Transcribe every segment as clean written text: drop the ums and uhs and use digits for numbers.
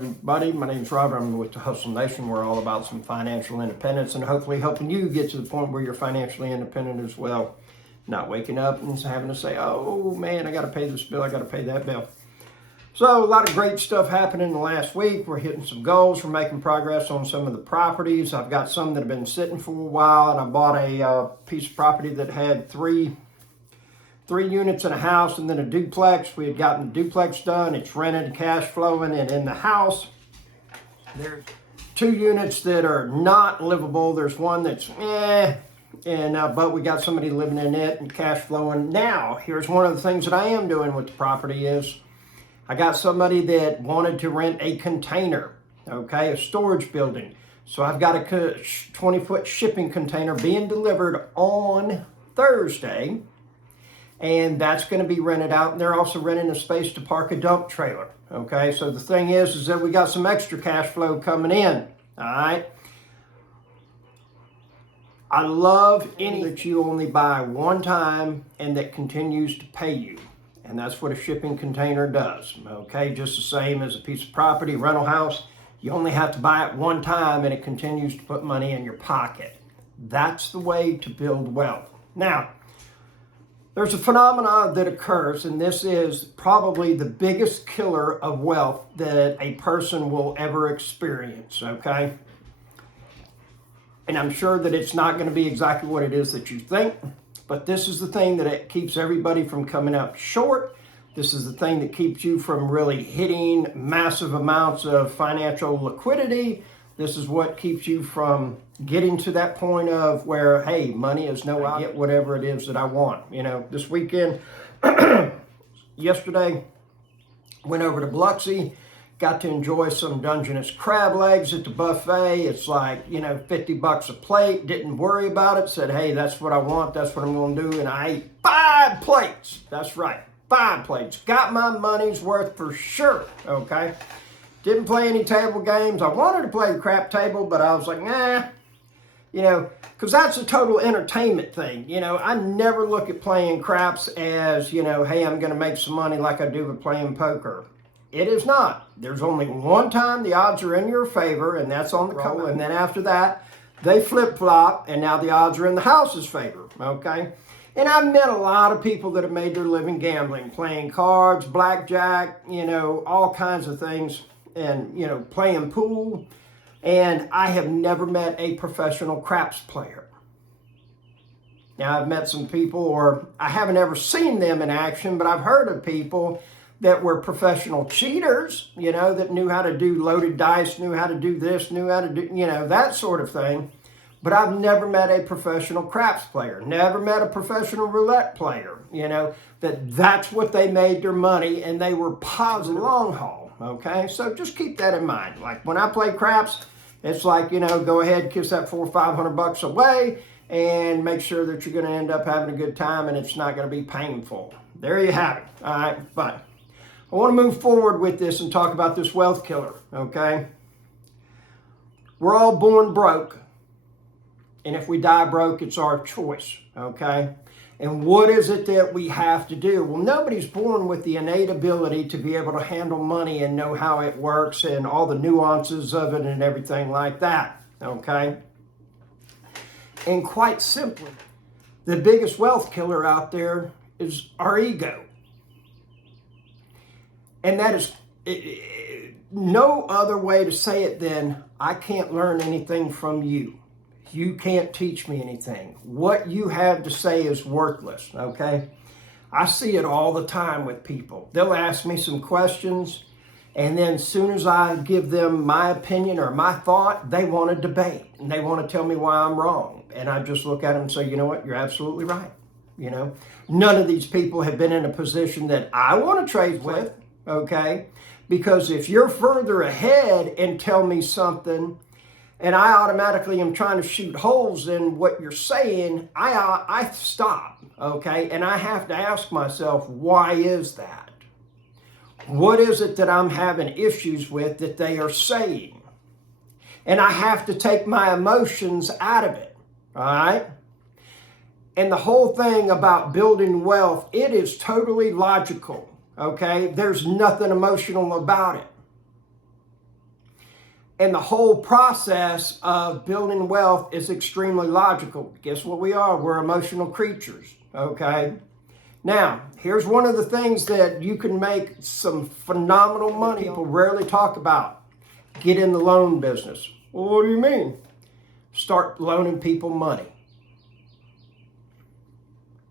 Everybody, my name's Robert. I'm with the Hustle Nation. We're all about some financial independence and hopefully helping you get to the point where you're financially independent as well. Not waking up and having to say, oh man, I got to pay this bill, I got to pay that bill. So a lot of great stuff happened in the last week. We're hitting some goals. We're making progress on some of the properties. I've got some that have been sitting for a while, and I bought a piece of property that had three units in a house and then a duplex. We had gotten the duplex done. It's rented and cash flowing. And in the house, there's 2 units that are not livable. There's one that's but we got somebody living in it and cash flowing. Now, here's one of the things that I am doing with the property is I got somebody that wanted to rent a container, okay, a storage building. So I've got a 20-foot shipping container being delivered on Thursday. And that's going to be rented out. And they're also renting a space to park a dump trailer. Okay, so the thing is that we got some extra cash flow coming in. All right. I love any that you only buy one time and that continues to pay you. And that's what a shipping container does. Okay, just the same as a piece of property, rental house. You only have to buy it one time and it continues to put money in your pocket. That's the way to build wealth. Now, there's a phenomenon that occurs, and this is probably the biggest killer of wealth that a person will ever experience, okay? And I'm sure that it's not going to be exactly what it is that you think, but this is the thing that it keeps everybody from coming up short. This is the thing that keeps you from really hitting massive amounts of financial liquidity. This is what keeps you from getting to that point of where, hey, money is no object. I get whatever it is that I want. You know, this weekend, yesterday, went over to Biloxi, got to enjoy some Dungeness crab legs at the buffet. It's like, $50 a plate. Didn't worry about it. Said, hey, that's what I want. That's what I'm going to do. And I ate 5 plates. That's right, 5 plates. Got my money's worth for sure, okay? Didn't play any table games. I wanted to play the crap table, but I was like, nah, because that's a total entertainment thing. I never look at playing craps as, hey, I'm going to make some money like I do with playing poker. It is not. There's only one time the odds are in your favor, and that's on the roll. And then after that, they flip-flop, and now the odds are in the house's favor, okay? And I've met a lot of people that have made their living gambling, playing cards, blackjack, all kinds of things. And, playing pool. And I have never met a professional craps player. Now, I've met some people, or I haven't ever seen them in action, but I've heard of people that were professional cheaters, that knew how to do loaded dice, knew how to do this, knew how to do, that sort of thing. But I've never met a professional craps player, never met a professional roulette player, that's what they made their money, and they were positive long haul. Okay, so just keep that in mind. Like when I play craps, it's like, go ahead, kiss that $400 or $500 away and make sure that you're going to end up having a good time and it's not going to be painful. There you have it. All right, but I want to move forward with this and talk about this wealth killer. Okay, we're all born broke, and if we die broke, it's our choice. Okay. And what is it that we have to do? Well, nobody's born with the innate ability to be able to handle money and know how it works and all the nuances of it and everything like that, okay? And quite simply, the biggest wealth killer out there is our ego. And that is no other way to say it than, I can't learn anything from you. You can't teach me anything. What you have to say is worthless, okay? I see it all the time with people. They'll ask me some questions, and then as soon as I give them my opinion or my thought, they want to debate, and they want to tell me why I'm wrong. And I just look at them and say, you know what? You're absolutely right. None of these people have been in a position that I want to trade with, okay? Because if you're further ahead and tell me something, and I automatically am trying to shoot holes in what you're saying, I stop, okay? And I have to ask myself, why is that? What is it that I'm having issues with that they are saying? And I have to take my emotions out of it, all right? And the whole thing about building wealth, it is totally logical, okay? There's nothing emotional about it. And the whole process of building wealth is extremely logical. Guess what we are? We're emotional creatures, okay? Now, here's one of the things that you can make some phenomenal money people rarely talk about. Get in the loan business. Well, what do you mean? Start loaning people money.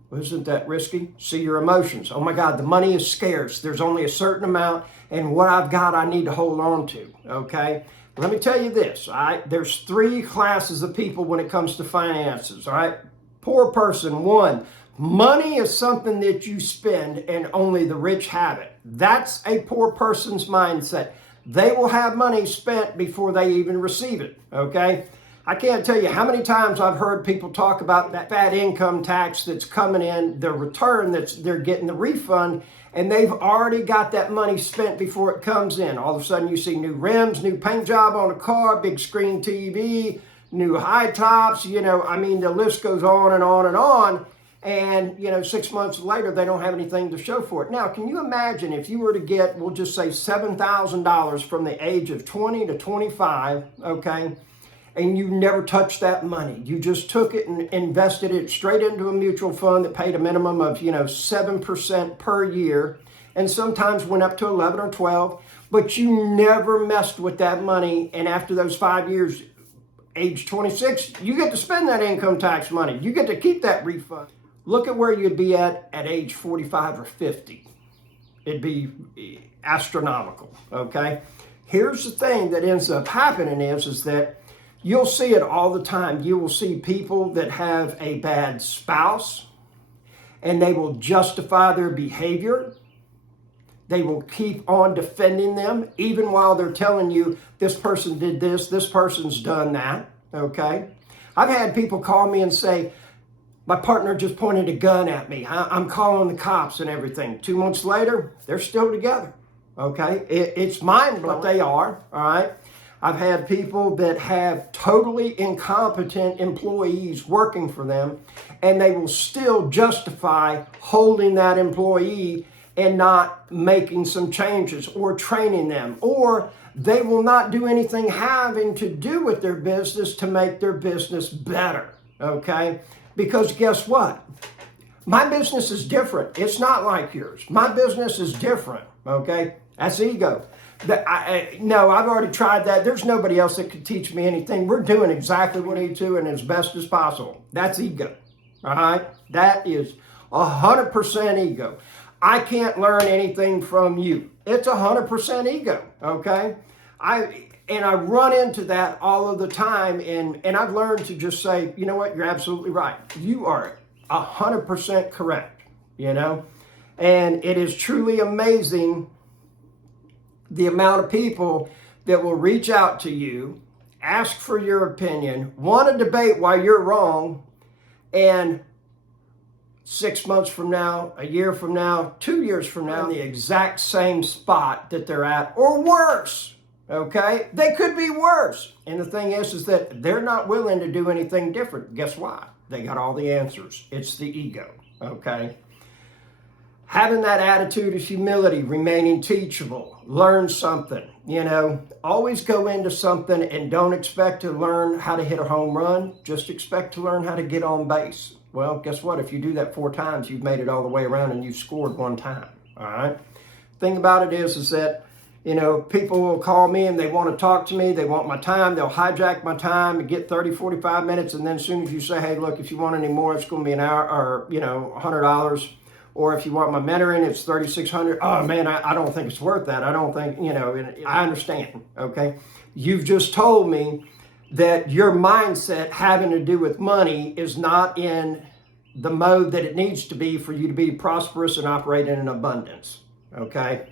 Well, isn't that risky? See your emotions. Oh my God, the money is scarce. There's only a certain amount, and what I've got I need to hold on to, okay? Let me tell you this, all right? There's three classes of people when it comes to finances, all right? Poor person, one, money is something that you spend and only the rich have it. That's a poor person's mindset. They will have money spent before they even receive it, okay? I can't tell you how many times I've heard people talk about that fat income tax that's coming in, the return they're getting, the refund, and they've already got that money spent before it comes in. All of a sudden you see new rims, new paint job on a car, big screen TV, new high tops, I mean, the list goes on and on and on. And, 6 months later, they don't have anything to show for it. Now, can you imagine if you were to get, we'll just say $7,000 from the age of 20 to 25, okay? And you never touched that money. You just took it and invested it straight into a mutual fund that paid a minimum of, 7% per year, and sometimes went up to 11 or 12, but you never messed with that money. And after those 5 years, age 26, you get to spend that income tax money. You get to keep that refund. Look at where you'd be at age 45 or 50. It'd be astronomical, okay? Here's the thing that ends up happening is that you'll see it all the time. You will see people that have a bad spouse, and they will justify their behavior. They will keep on defending them, even while they're telling you, this person did this person's done that, okay? I've had people call me and say, my partner just pointed a gun at me. I'm calling the cops and everything. 2 months later, they're still together, okay? It's mind-blowing, but they are, all right? I've had people that have totally incompetent employees working for them, and they will still justify holding that employee and not making some changes or training them, or they will not do anything having to do with their business to make their business better, okay? Because guess what? My business is different. It's not like yours. My business is different, okay? That's ego. No, I've already tried that. There's nobody else that could teach me anything. We're doing exactly what we need to and as best as possible. That's ego, all right? That is 100% ego. I can't learn anything from you. It's 100% ego, okay? I run into that all of the time, and I've learned to just say, you know what, you're absolutely right. You are 100% correct, And it is truly amazing the amount of people that will reach out to you, ask for your opinion, want to debate why you're wrong, and 6 months from now, a year from now, 2 years from now, in the exact same spot that they're at, or worse, okay? They could be worse. And the thing is that they're not willing to do anything different. Guess why? They got all the answers. It's the ego, okay? Having that attitude of humility, remaining teachable, learn something, always go into something and don't expect to learn how to hit a home run. Just expect to learn how to get on base. Well, guess what? If you do that 4 times, you've made it all the way around and you've scored 1 time, all right? Thing about it is that, people will call me and they want to talk to me. They want my time. They'll hijack my time and get 30, 45 minutes. And then as soon as you say, hey, look, if you want any more, it's going to be an hour or, $100. Or if you want my mentoring, it's $3,600. Oh man, I don't think it's worth that. I don't think, I understand, okay? You've just told me that your mindset having to do with money is not in the mode that it needs to be for you to be prosperous and operate in an abundance, okay?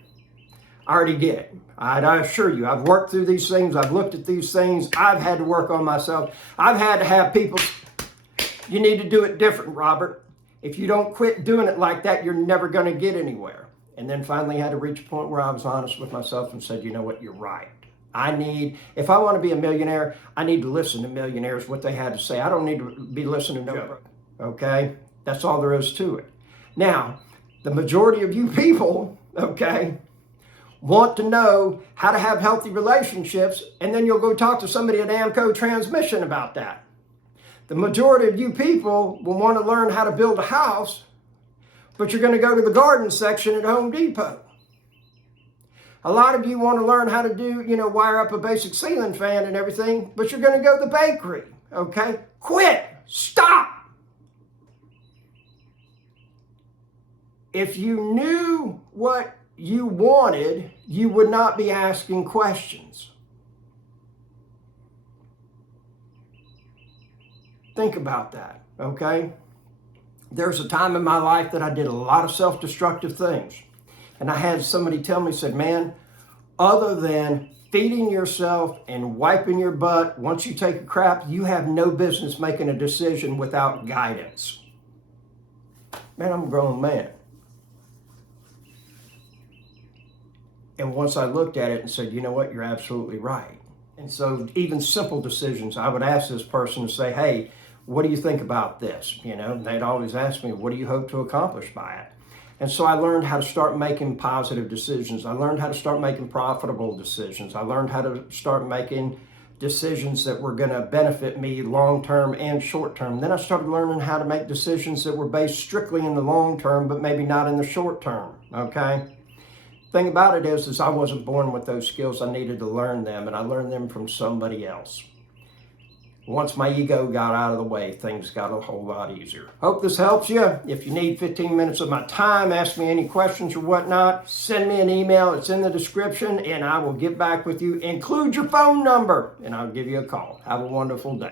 I already get it. I assure you, I've worked through these things. I've looked at these things. I've had to work on myself. I've had to have people, you need to do it different, Robert. If you don't quit doing it like that, you're never going to get anywhere. And then finally had to reach a point where I was honest with myself and said, you know what, you're right. If I want to be a millionaire, I need to listen to millionaires, what they had to say. I don't need to be listening to Joe. Okay? That's all there is to it. Now, the majority of you people, okay, want to know how to have healthy relationships, and then you'll go talk to somebody at Amco Transmission about that. The majority of you people will want to learn how to build a house, but you're going to go to the garden section at Home Depot. A lot of you want to learn how to do, wire up a basic ceiling fan and everything, but you're going to go to the bakery, okay? Quit. Stop. If you knew what you wanted, you would not be asking questions. Think about that, okay? There's a time in my life that I did a lot of self-destructive things. And I had somebody tell me, said, man, other than feeding yourself and wiping your butt once you take a crap, you have no business making a decision without guidance. Man, I'm a grown man. And once I looked at it and said, you know what, you're absolutely right. And so even simple decisions, I would ask this person to say, hey, what do you think about this? They'd always ask me, what do you hope to accomplish by it? And so I learned how to start making positive decisions. I learned how to start making profitable decisions. I learned how to start making decisions that were going to benefit me long-term and short-term. Then I started learning how to make decisions that were based strictly in the long-term, but maybe not in the short-term, okay? Thing about it is I wasn't born with those skills. I needed to learn them, and I learned them from somebody else. Once my ego got out of the way, things got a whole lot easier. Hope this helps you. If you need 15 minutes of my time, ask me any questions or whatnot, send me an email. It's in the description, and I will get back with you. Include your phone number, and I'll give you a call. Have a wonderful day.